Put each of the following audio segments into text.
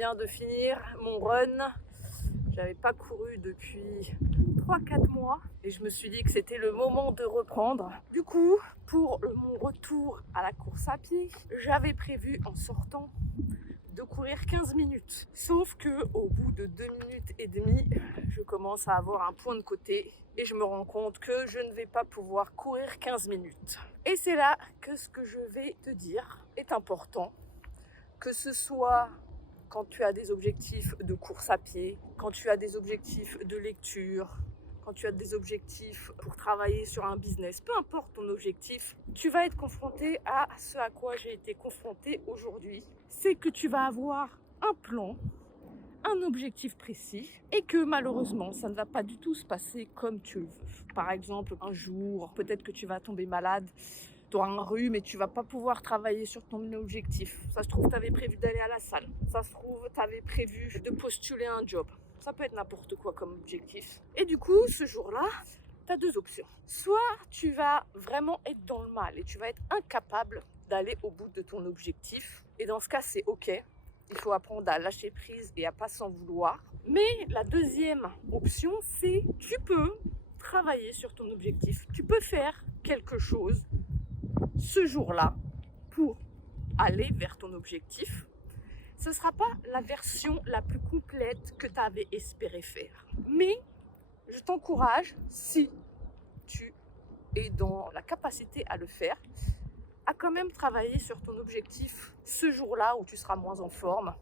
viens de finir mon run. J'avais pas couru depuis 3-4 mois et je me suis dit que c'était le moment de reprendre. Du coup, pour mon retour à la course à pied, j'avais prévu en sortant de courir 15 minutes. Sauf que au bout de 2 minutes et demie, je commence à avoir un point de côté et je me rends compte que je ne vais pas pouvoir courir 15 minutes. Et c'est là que ce que je vais te dire est important, que ce soit quand tu as des objectifs de course à pied, quand tu as des objectifs de lecture, quand tu as des objectifs pour travailler sur un business, peu importe ton objectif, tu vas être confronté à ce à quoi j'ai été confrontée aujourd'hui. C'est que tu vas avoir un plan, un objectif précis et que malheureusement, ça ne va pas du tout se passer comme tu le veux. Par exemple, un jour, peut-être que tu vas tomber malade, tu auras un rhume et tu vas pas pouvoir travailler sur ton objectif. Ça se trouve, tu avais prévu d'aller à la salle. Ça se trouve, tu avais prévu de postuler un job. Ça peut être n'importe quoi comme objectif. Et du coup, ce jour-là, tu as deux options. Soit tu vas vraiment être dans le mal et tu vas être incapable d'aller au bout de ton objectif. Et dans ce cas, c'est OK. Il faut apprendre à lâcher prise et à pas s'en vouloir. Mais la deuxième option, c'est tu peux travailler sur ton objectif. Tu peux faire quelque chose ce jour-là pour aller vers ton objectif. Ce ne sera pas la version la plus complète que tu avais espéré faire. Mais je t'encourage, si tu es dans la capacité à le faire, à quand même travailler sur ton objectif ce jour-là où tu seras moins en forme,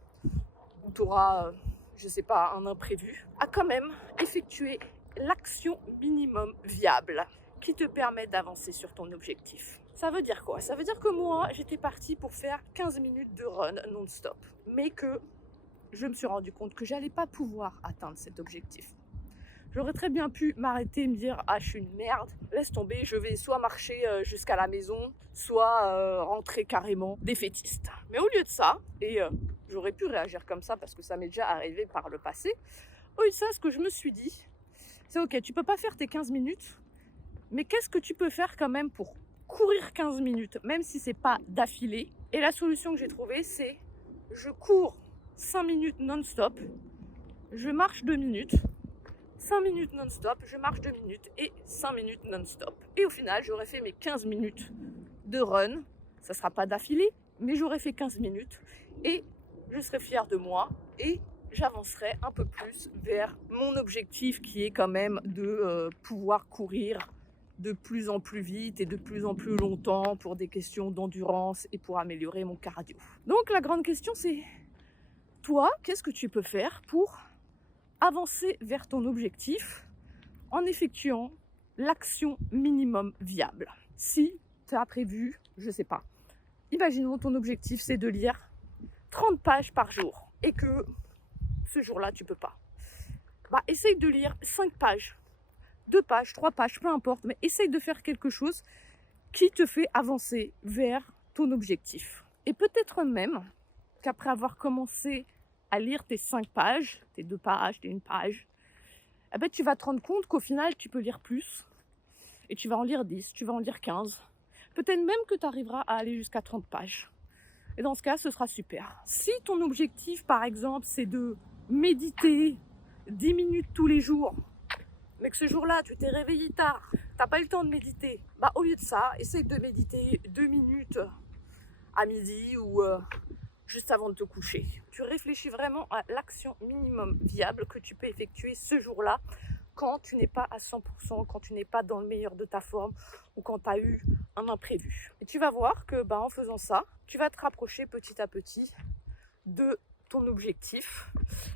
où tu auras, je ne sais pas, un imprévu, à quand même effectuer l'action minimum viable qui te permet d'avancer sur ton objectif. Ça veut dire quoi? Ça veut dire que moi, j'étais partie pour faire 15 minutes de run non-stop, mais que je me suis rendu compte que j'allais pas pouvoir atteindre cet objectif. J'aurais très bien pu m'arrêter et me dire « Ah, je suis une merde, laisse tomber, je vais soit marcher jusqu'à la maison, soit rentrer carrément défaitiste. » Mais au lieu de ça, et j'aurais pu réagir comme ça parce que ça m'est déjà arrivé par le passé, au lieu de ça, ce que je me suis dit, c'est OK, tu peux pas faire tes 15 minutes, mais qu'est-ce que tu peux faire quand même pour courir 15 minutes, même si c'est pas d'affilée? Et la solution que j'ai trouvée, c'est je cours 5 minutes non-stop, je marche 2 minutes, 5 minutes non-stop, je marche 2 minutes et 5 minutes non-stop. Et au final, j'aurais fait mes 15 minutes de run. Ça sera pas d'affilée, mais j'aurais fait 15 minutes et je serai fière de moi et j'avancerai un peu plus vers mon objectif qui est quand même de pouvoir courir de plus en plus vite et de plus en plus longtemps pour des questions d'endurance et pour améliorer mon cardio. Donc la grande question c'est, toi, qu'est-ce que tu peux faire pour avancer vers ton objectif en effectuant l'action minimum viable? Si tu as prévu, je sais pas, imaginons ton objectif c'est de lire 30 pages par jour et que ce jour-là tu peux pas. Essaye de lire 5 pages, 2 pages, 3 pages, peu importe, mais essaye de faire quelque chose qui te fait avancer vers ton objectif. Et peut-être même qu'après avoir commencé à lire tes 5 pages, tes 2 pages, tes 1 page, tu vas te rendre compte qu'au final, tu peux lire plus. Et tu vas en lire 10, tu vas en lire 15. Peut-être même que tu arriveras à aller jusqu'à 30 pages. Et dans ce cas, ce sera super. Si ton objectif, par exemple, c'est de méditer 10 minutes tous les jours, mais que ce jour-là, tu t'es réveillé tard, t'as pas eu le temps de méditer, au lieu de ça, essaye de méditer 2 minutes à midi ou juste avant de te coucher. Tu réfléchis vraiment à l'action minimum viable que tu peux effectuer ce jour-là quand tu n'es pas à 100%, quand tu n'es pas dans le meilleur de ta forme ou quand tu as eu un imprévu. Et tu vas voir que en faisant ça, tu vas te rapprocher petit à petit de ton objectif.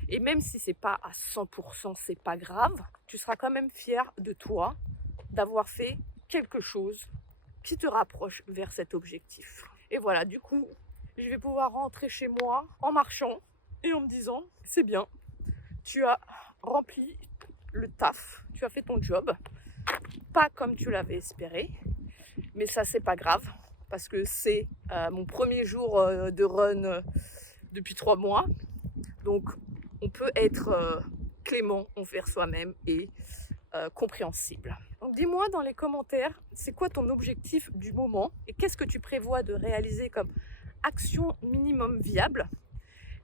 Et même si c'est pas à 100%, c'est pas grave, tu seras quand même fier de toi d'avoir fait quelque chose qui te rapproche vers cet objectif. Et voilà, du coup, je vais pouvoir rentrer chez moi en marchant et en me disant, c'est bien, tu as rempli le taf, tu as fait ton job, pas comme tu l'avais espéré, mais ça c'est pas grave, parce que c'est mon premier jour de run depuis 3 mois, donc on peut être clément envers soi-même et compréhensible. Donc dis-moi dans les commentaires, c'est quoi ton objectif du moment et qu'est-ce que tu prévois de réaliser comme action minimum viable.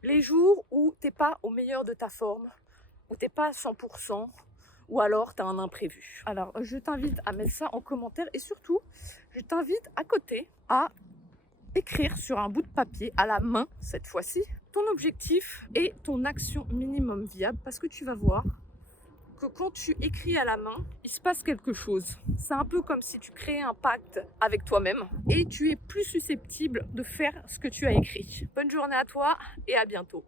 les jours où t'es pas au meilleur de ta forme, où t'es pas à 100%, ou alors tu as un imprévu. Alors je t'invite à mettre ça en commentaire et surtout je t'invite à côté à écrire sur un bout de papier à la main cette fois-ci ton objectif et ton action minimum viable, parce que tu vas voir que quand tu écris à la main, il se passe quelque chose. C'est un peu comme si tu créais un pacte avec toi-même et tu es plus susceptible de faire ce que tu as écrit. Bonne journée à toi et à bientôt.